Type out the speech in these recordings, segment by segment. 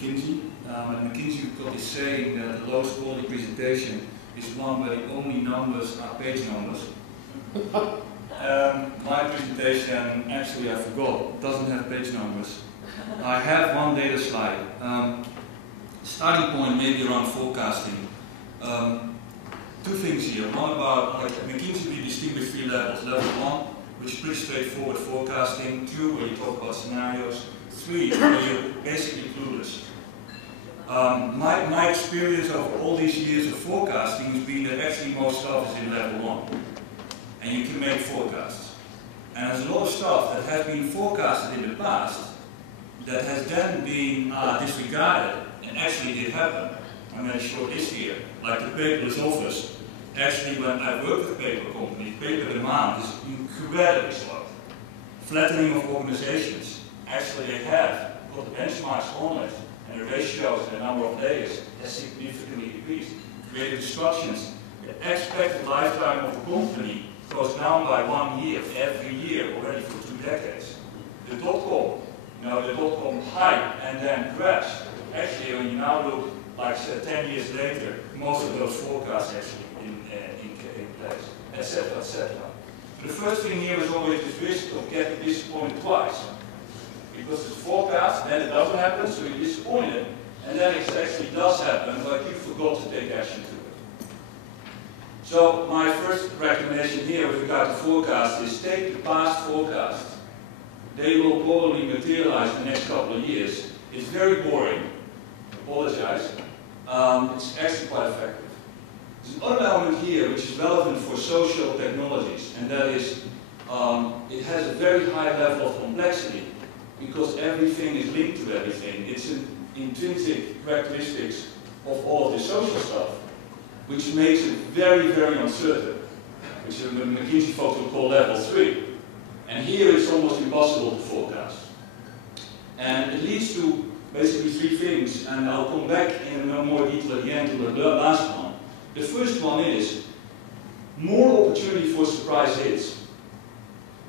McKinsey. At McKinsey we've got this saying that the lowest quality presentation is one where the only numbers are page numbers. My presentation, actually I forgot, doesn't have page numbers. I have one data slide. Starting point maybe around forecasting. Two things here. One about, like at McKinsey we distinguish three levels. Level 1, which is pretty straightforward forecasting. 2, where you talk about scenarios. 3, where you're basically clueless. My experience of all these years of forecasting has been that actually most stuff is in level 1. And you can make forecasts. And there's a lot of stuff that has been forecasted in the past that has then been disregarded and actually did happen. I'm going to show this here, like the paperless office. Actually, when I work with paper companies, paper demand is incredibly slow. Flattening of organizations. Actually, they have got the benchmarks on it, and the ratios and the number of layers has significantly decreased. Creative destructions. The expected lifetime of a company goes down by 1 year every year already for 2 decades. The dot-com, the dot-com hype and then crash. Actually, when you now look, like 10 years later, most of those forecasts actually in place, etc., etc. The first thing here is always this risk of getting disappointed twice. Because it's forecast, then it doesn't happen, so you're disappointed, and then it actually does happen, but you forgot to take action to it. So my first recommendation here with regard to forecast is take the past forecasts. They will probably materialize in the next couple of years. It's very boring. Apologize. It's actually quite effective. There's another element here which is relevant for social technologies, and that is it has a very high level of complexity because everything is linked to everything. It's an intrinsic characteristics of all of the social stuff, which makes it very, very uncertain, which the McKinsey folks would call level 3. And here it's almost impossible to forecast. And it leads to basically 3 things, and I'll come back in more detail at the end to the last one. The first one is more opportunity for surprise hits.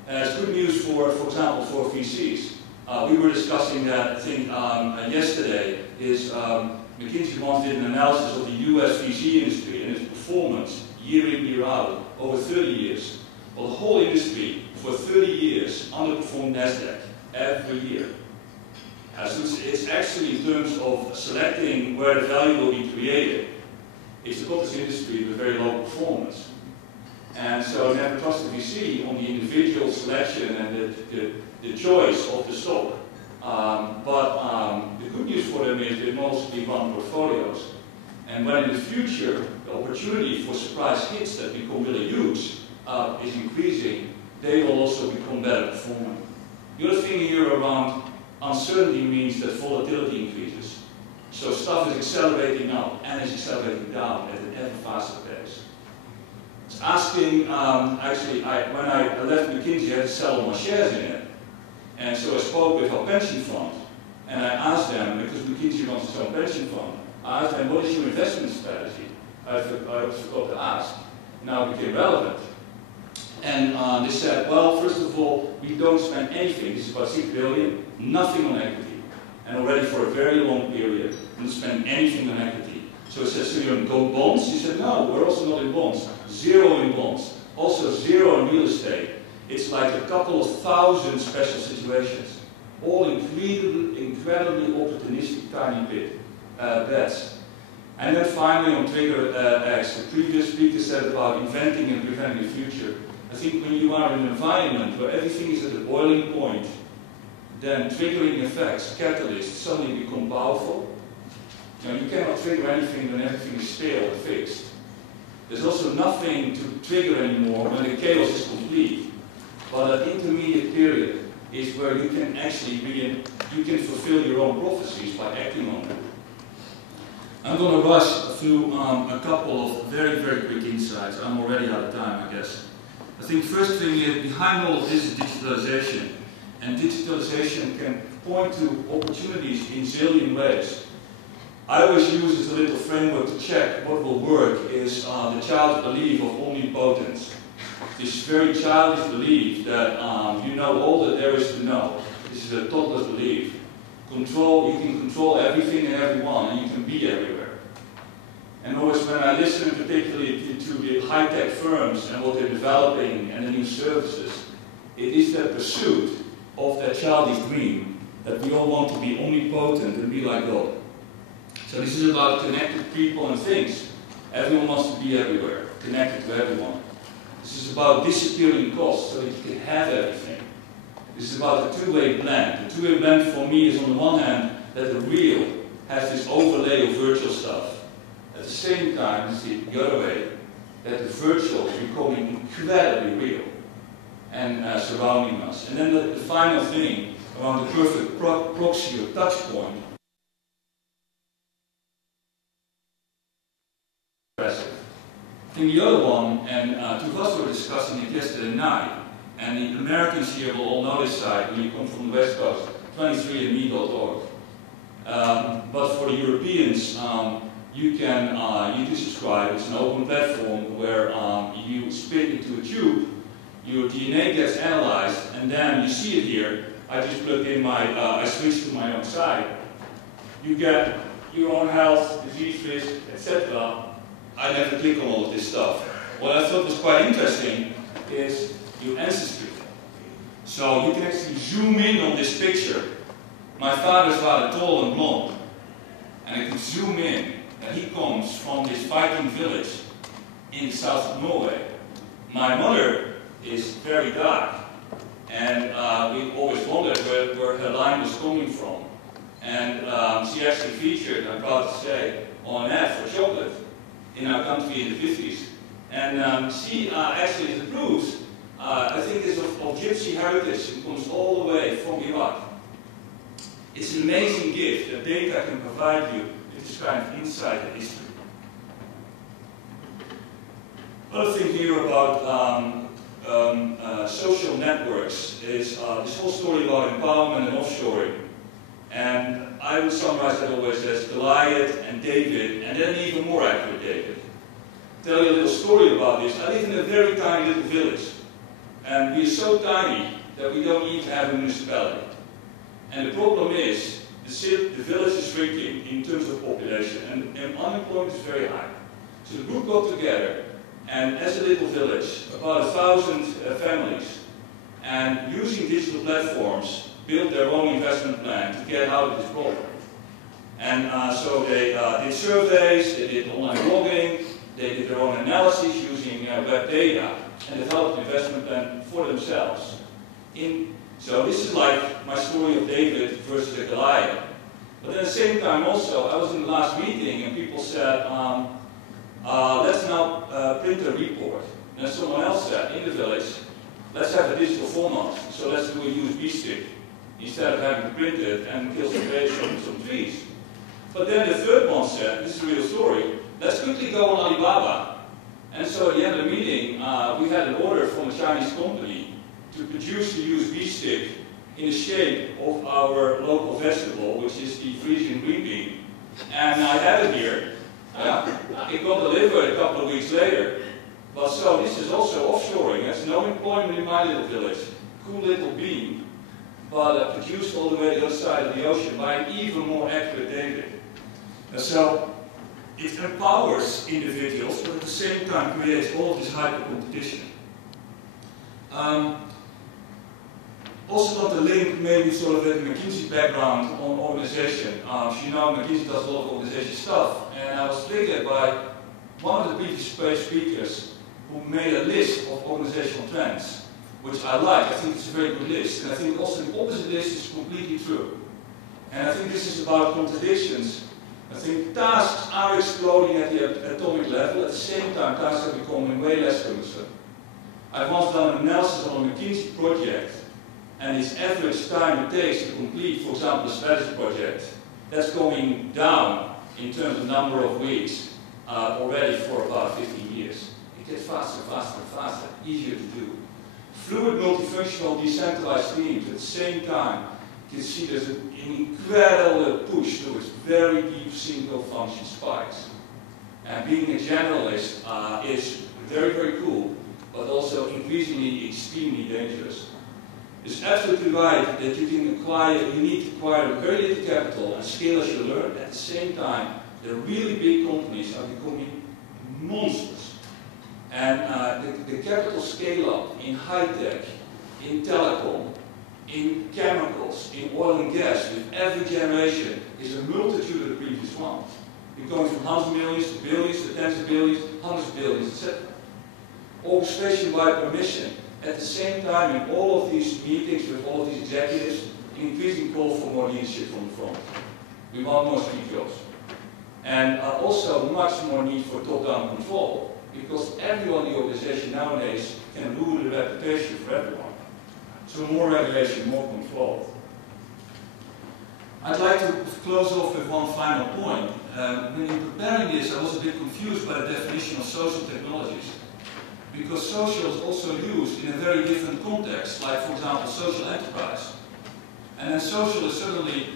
It's good news for example, for VCs. We were discussing that, I think, yesterday, is McKinsey once did an analysis of the US VC industry and its performance year in, year out, over 30 years. Well, the whole industry, for 30 years, underperformed NASDAQ every year. So it's actually in terms of selecting where the value will be created, it's a cottage industry with very low performance. And so never trust the VC on the individual selection and the choice of the stock. But the good news for them is they mostly run portfolios. And when in the future the opportunity for surprise hits that become really huge is increasing, they will also become better performing. The other thing here around uncertainty means that volatility increases. So stuff is accelerating up and is accelerating down at an ever faster pace. It's asking, actually, when I left McKinsey, I had to sell all my shares in it. And so I spoke with our pension fund, and I asked them, because McKinsey runs its own pension fund, I asked them, what is your investment strategy? I forgot to ask. Now it became relevant. And they said, well, first of all, we don't spend anything. This is about 6 billion, nothing on equity. And already for a very long period, we don't spend anything on equity. So I said, so you're in bonds? He said, no, we're also not in bonds. 0 in bonds. Also 0 in real estate. It's like a couple of thousand special situations. All incredibly opportunistic tiny bets. And then finally on trigger X, the previous speaker said about inventing and preventing the future. I think when you are in an environment where everything is at the boiling point, then triggering effects, catalysts, suddenly become powerful. Now, you cannot trigger anything when everything is stale and fixed. There's also nothing to trigger anymore when the chaos is complete. But that intermediate period is where you can actually you can fulfill your own prophecies by acting on them. I'm going to rush through a couple of very, very quick insights. I'm already out of time, I guess. I think first thing is, behind all of this is digitalization. And digitalization can point to opportunities in zillion ways. I always use as a little framework to check what will work is the child's belief of omnipotence. This very childish belief that you know all that there is to know. This is a toddler's belief. You can control everything and everyone, and you can be everywhere. And always when I listen particularly to the high-tech firms and what they're developing and the new services, it is that pursuit of that childish dream that we all want to be omnipotent and be like God. So this is about connected people and things. Everyone wants to be everywhere, connected to everyone. This is about disappearing costs so that you can have everything. This is about the two-way blend. The two-way blend for me is on the one hand that the real has this overlay of virtual stuff. At the same time, it's the other way, that the virtual is becoming incredibly real and surrounding us. And then the final thing around the perfect proxy or touch point. I think the other one, and two of us were discussing it yesterday night, and the Americans here will all know this site when you come from the West Coast, 23andme.org. But for the Europeans, you can subscribe. It's an open platform where you spit into a tube, your DNA gets analyzed, and then you see it here. I just plugged in I switched to my own site. You get your own health, disease risk, etc. I never click on all of this stuff. What I thought was quite interesting is your ancestry. So you can actually zoom in on this picture. My father's rather tall and blonde, and I can zoom in, and he comes from this Viking village in the south of Norway. My mother is very dark, and we always wondered where her line was coming from. And she actually featured, I'm proud to say, on an ad for chocolate in our country in the 50s. And she actually is the proofs, I think, is of gypsy heritage and comes all the way from Iraq. It's an amazing gift that data can provide you with this kind of insight and history. Another thing here about social networks is this whole story about empowerment and offshoring. And I would summarize that always as Goliath and David, and then even more accurate David. Tell you a little story about this. I live in a very tiny little village. And we are so tiny that we don't even have a municipality. And the problem is, the village is shrinking in terms of population, and unemployment is very high. So the group got together, and as a little village, about 1,000 families, and using digital platforms, built their own investment plan to get out of this problem. And so they did surveys, they did online blogging, they did their own analysis using web data, and developed an investment plan for themselves. So this is like my story of David versus the Goliath. But at the same time also, I was in the last meeting and people said, let's now print a report. And then someone else said, in the village, let's have a digital format, so let's do a USB stick, instead of having to print it and kill some trees from some trees. But then the third one said, this is a real story, let's quickly go on Alibaba. And so at the end of the meeting, we had an order from a Chinese company to produce the USB stick in the shape of our local vegetable, which is the Frisian green bean. And I have it here. It got delivered a couple of weeks later. But so this is also offshoring. There's no employment in my little village. Cool little bean, but produced all the way to the other side of the ocean by an even more accurate David. So it empowers individuals, but at the same time creates all of this hyper competition. Also want to link maybe sort of a McKinsey background on organization. You know, McKinsey does a lot of organization stuff, and I was triggered by one of the previous speakers who made a list of organizational trends, which I like. I think it's a very good list, and I think also the opposite list is completely true. And I think this is about contradictions. I think tasks are exploding at the atomic level. At the same time, tasks are becoming way less cumbersome. I've once done an analysis on a McKinsey project, and its average time it takes to complete, for example, a strategy project, that's going down in terms of number of weeks already for about 15 years. It gets faster, faster, faster, easier to do. Fluid, multifunctional, decentralized teams. At the same time, you can see there's an incredible push towards very deep single function spikes. And being a generalist is very, very cool, but also increasingly extremely dangerous. It's absolutely right that you need to acquire very little capital and scale as you learn. At the same time, the really big companies are becoming monsters. And the capital scale up in high tech, in telecom, in chemicals, in oil and gas, with every generation is a multitude of the previous ones. You're going from hundreds of millions to billions to tens of billions, hundreds of billions, etc. Orchestration by permission. At the same time, in all of these meetings with all of these executives, an increasing call for more leadership from the front. We want more CEOs. And also much more need for top-down control, because everyone in the organization nowadays can ruin the reputation for everyone. So more regulation, more control. I'd like to close off with one final point. When in preparing this, I was a bit confused by the definition of social technologies. Because social is also used in a very different context, like for example social enterprise. And then social is certainly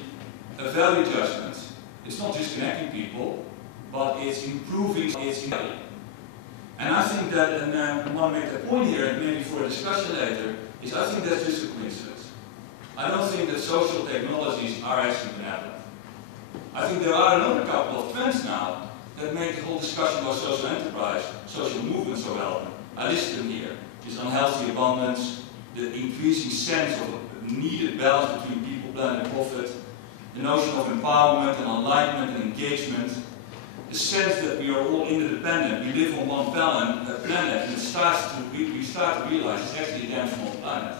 a value judgment. It's not just connecting people, but it's improving its value. And I think that, and I want to make that point here, and maybe for a discussion later, is I think that's just a coincidence. I don't think that social technologies are actually benevolent. I think there are another couple of trends now that make the whole discussion about social enterprise, social movement so relevant. I listed them here. This unhealthy abundance, the increasing sense of a needed balance between people, planet, and profit, the notion of empowerment and alignment and engagement, the sense that we are all interdependent, we live on one planet, and we start to realize it's actually a damn small planet.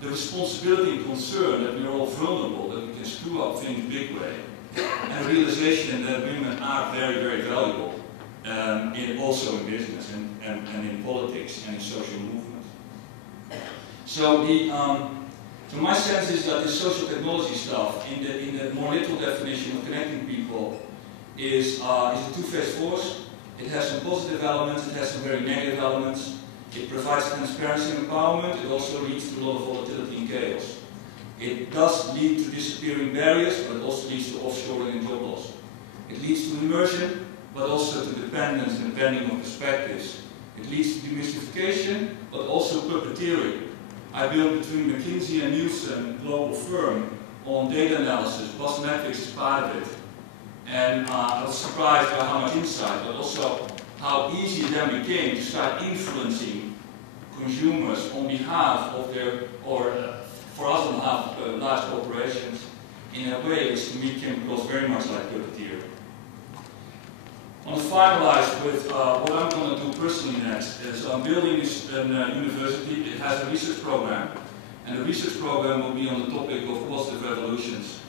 The responsibility and concern that we are all vulnerable, that we can screw up things big way, and the realization that women are very, very valuable, also in business and in politics and in social movement. So so my sense is that this social technology stuff, in the more literal definition of connecting people, is a two-faced force. It has some positive elements, it has some very negative elements. It provides transparency and empowerment. It also leads to a lot of volatility and chaos. It does lead to disappearing barriers, but it also leads to offshoring and job loss. It leads to immersion, but also to dependence and bending of perspectives. It leads to demystification, but also puppeteering. I built between McKinsey and Nielsen, a global firm, on data analysis. Bosmetrics is part of it. And I was surprised by how much insight, but also how easy it then became to start influencing consumers on behalf of their, or for us on behalf of large corporations, in a way which to me came across very much like puppeteer. I want to finalize with what I'm going to do personally next. Is I'm building this university. It has a research program, and the research program will be on the topic of positive revolutions.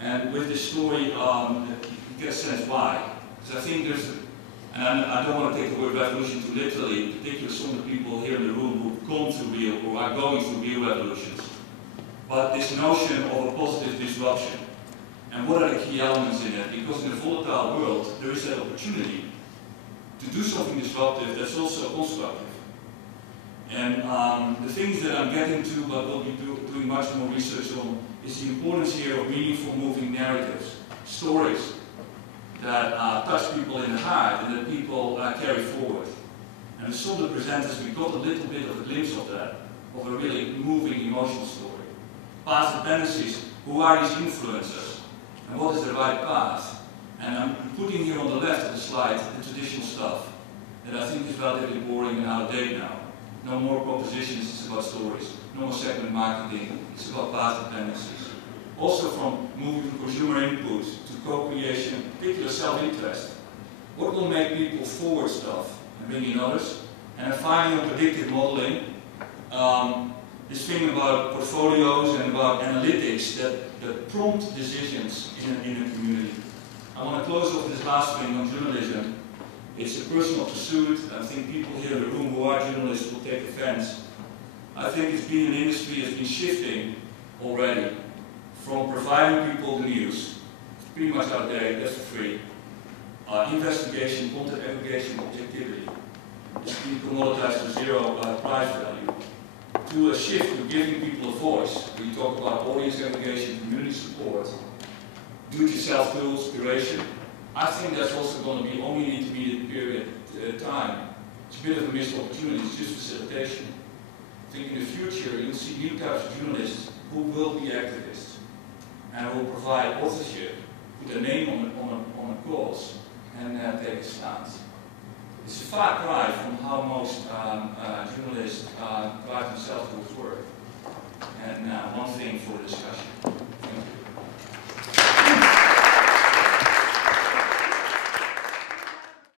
And with this story, you get a sense why. Because I think there's, and I don't want to take the word revolution too literally, particularly some of the people here in the room who've gone through real, or are going through real revolutions. But this notion of a positive disruption. And what are the key elements in it? Because in a volatile world, there is that opportunity to do something disruptive that's also constructive. And the things that I'm getting to, but will be doing much more research on, is the importance here of meaningful moving narratives, stories that touch people in the heart and that people carry forward. And with some of the presenters, we got a little bit of a glimpse of that, of a really moving emotional story. Past dependencies, who are these influencers? And what is the right path? And I'm putting here on the left of the slide the traditional stuff that I think is relatively boring and out of date now. No more propositions, it's about stories. No more segment marketing, it's about past dependencies. Also from moving from consumer input to co-creation, particular self-interest. What will make people forward stuff and bring in others? And then finally on predictive modeling, this thing about portfolios and about analytics that prompt decisions in a community. I want to close off with this last thing on journalism. It's a personal pursuit. I think people here in the room who are journalists will take offense. I think it's been an industry that's been shifting already from providing people the news, it's pretty much out there, that's for free, investigation, content aggregation, objectivity. It's been commoditized to zero price value, to a shift to giving people a voice. When you talk about audience aggregation, community support, do-it-yourself tools, curation, I think that's also going to be only an intermediate period time. It's a bit of a missed opportunity, it's just facilitation. I think in the future you'll see new types of journalists who will be activists and will provide authorship, put a name on a cause, and take a stance. It's a far cry from how most journalists drive themselves towards work. And one thing for the discussion.